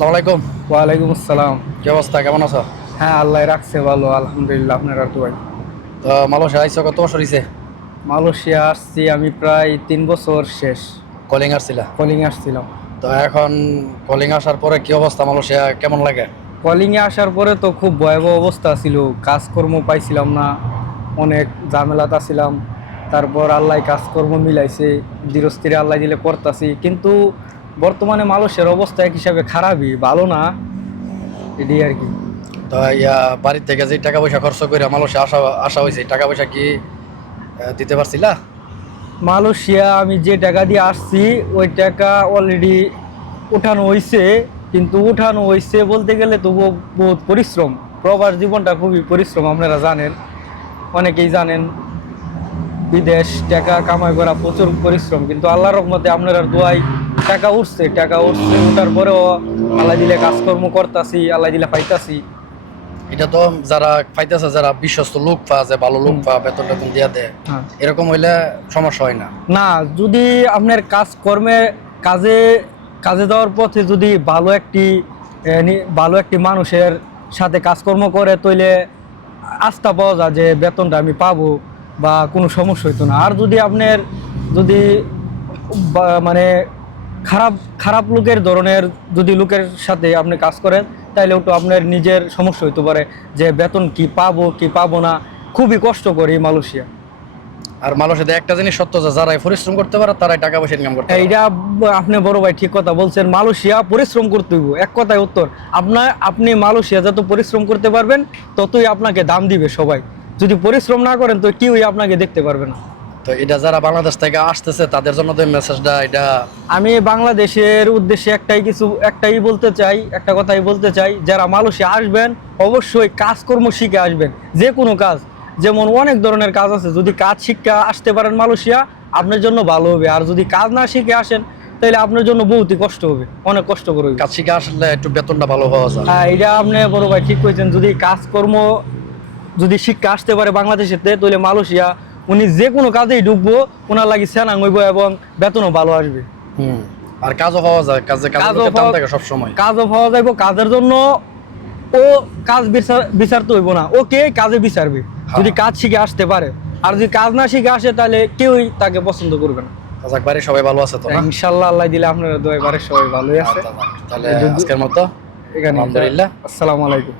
আসসালামু আলাইকুম। ওয়ালাইকুম আসসালাম। কি অবস্থা, কেমন আছো? হ্যাঁ, আল্লাহ রাখছে ভালো, আলহামদুলিল্লাহ। আপনার দোয়াই। তো মালয়েশিয়া আইছো কত বছর হইছে? মালয়েশিয়া আসছি আমি প্রায় 3 বছর শেষ। কলিং আসছিলা? কলিং আসছিলাম। তো এখন কলিং আসার পরে কি অবস্থা, মালয়েশিয়া কেমন লাগে? কলিং এ আসার পরে তো খুব ভয়াবহ অবস্থা ছিল, কাজকর্ম পাইছিলাম না, অনেক ঝামেলাতে ছিলাম। তারপর আল্লাহ কাজকর্ম মিলাইছে, ধীরস্থিরে আল্লাহ দিলে করতাছি। কিন্তু বর্তমানে মালয়েশিয়ার অবস্থা এক হিসাবে খারাপই, ভালো না, এটাই আর কি। তো বাড়ির থেকে যে টাকা পয়সা খরচ করে মালয়েশিয়া আসা আসা হয়েছে, টাকা পয়সা কি দিতে পারছিলা? মালয়েশিয়া আমি যে টাকা দিয়ে আসছি ওই টাকা অলরেডি উঠানো হয়েছে। কিন্তু উঠানো হয়েছে বলতে গেলে তো বহুত পরিশ্রম। প্রবাস জীবনটা খুবই পরিশ্রম, আপনারা জানেন, অনেকেই জানেন। বিদেশ টাকা কামাই করা প্রচুর পরিশ্রম, কিন্তু আল্লাহর রহমতে আপনার দোয়াই টাকা উঠছে। টাকা উঠছে, উঠার পরেও আল্লাহ দিলে কাজকর্ম করতাছি, আল্লাহ দিলে পাইতাছি। এটা তো যারা পাইতেছে, যারা বিশ্বস্ত লোক পাওয়া যায়, ভালো লোক পাওয়া, বেতন টেতন দিয়া দেয়, হ্যাঁ, এরকম হইলে সমস্যা হয় না। না, যদি আপনার কাজকর্মে কাজে কাজে যাওয়ার পথে যদি ভালো একটি মানুষের সাথে কাজকর্ম করে, তইলে আস্থা পাওয়া যায় যে বেতনটা আমি পাবো বা কোনো সমস্যা হইতো না। আর যদি আপনার যদি মানে খারাপ খারাপ যদি লোকের সাথে আপনি কাজ করেন, তাইলে ওটা আপনার নিজের সমস্যা হইতে পারে যে বেতন কি পাবো কি পাবো না। খুবই কষ্ট করি মালয়েশিয়া। আর মালয়েশিয়াতে একটা জিনিস সত্য, যে যারাই পরিশ্রম করতে পারে তারাই টাকা পয়সা ইনকাম করতে পারে। এইটা আপনি বড় ভাই ঠিক কথা বলছেন। মালয়েশিয়া পরিশ্রম করতে হইব, এক কথায় উত্তর। আপনি মালয়েশিয়া যত পরিশ্রম করতে পারবেন ততই আপনাকে দাম দিবে সবাই। যদি পরিশ্রম না করেন তো কেউই আপনাকে দেখতে পারবে না। তো এটা যারা বাংলাদেশ থেকে আসতেছে তাদের জন্য তো মেসেজটা এটা। আমি বাংলাদেশের উদ্দেশ্যে একটাই বলতে চাই, একটা কথাই বলতে চাই, যারা মালয়েশিয়া আসবেন অবশ্যই কাজকর্ম শিখে আসবেন। যে কোনো কাজ, যেমন অনেক ধরনের কাজ আছে, যদি কাজ শিখে আসতে পারেন মালয়েশিয়া আপনার জন্য ভালো হবে। আর যদি কাজ না শিখে আসেন তাহলে আপনার জন্য বহুতই কষ্ট হবে, অনেক কষ্ট করবে। কাজ শিখে আসলে একটু বেতনটা ভালো পাওয়া যায়। হ্যাঁ, এটা আপনি বড় ভাই ঠিক কইছেন। যদি কাজকর্ম যদি শিক্ষা আসতে পারে বাংলাদেশেতে, তাহলে মালয়েশিয়া উনি যে কোনো কাজেই ঢুকবো, ওনার লাগি সেনাং হইব এবং বেতনও ভালো আসবে। হুম। আর কাজও পাওয়া যায়, কাজের টান থাকে সব সময়। কাজও পাওয়া যাইব। কাজের জন্য ও কাজ বিচারতে হইব না, ওকে কাজে বিচারবে যদি কাজ শিখে আসতে পারে। আর যদি কাজ না শিখে আসে তাহলে কেউই তাকে পছন্দ করবে না। যাক, বাড়ির সবাই ভালো আছে তো না? ইনশাল্লাহ, আল্লাহ দিলে আপনারা দোয়া, এবারে সবাই ভালোই আছে। আচ্ছা, যাক, তাহলে আজকের মতো এখানে আলহামদুলিল্লাহ। আসসালামু আলাইকুম।